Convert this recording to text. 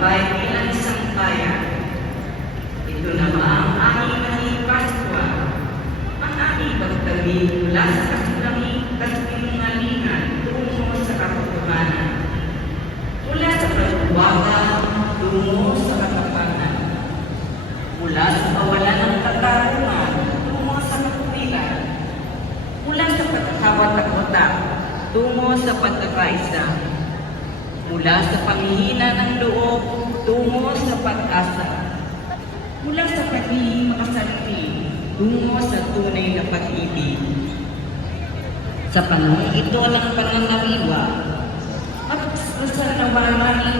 magtagumpay bilang isang bayan. Ito naman ang aming maling Paskwa, ang aming pagtawid mula sa kasinungalingan tungo sa katotohanan, mula sa pagwawagan tungo sa katapangan, mula sa kawalan ng katarungan tungo sa katuwiran, mula sa pagkakawat-watak tungo sa pagkakaisa, mula sa panghihina ng loob tungo sa pag-asa, mula sa pagiging makasarili tungo sa tunay na pag-ibig. Sa panahon ito ng pananaliwa, at sa naman ng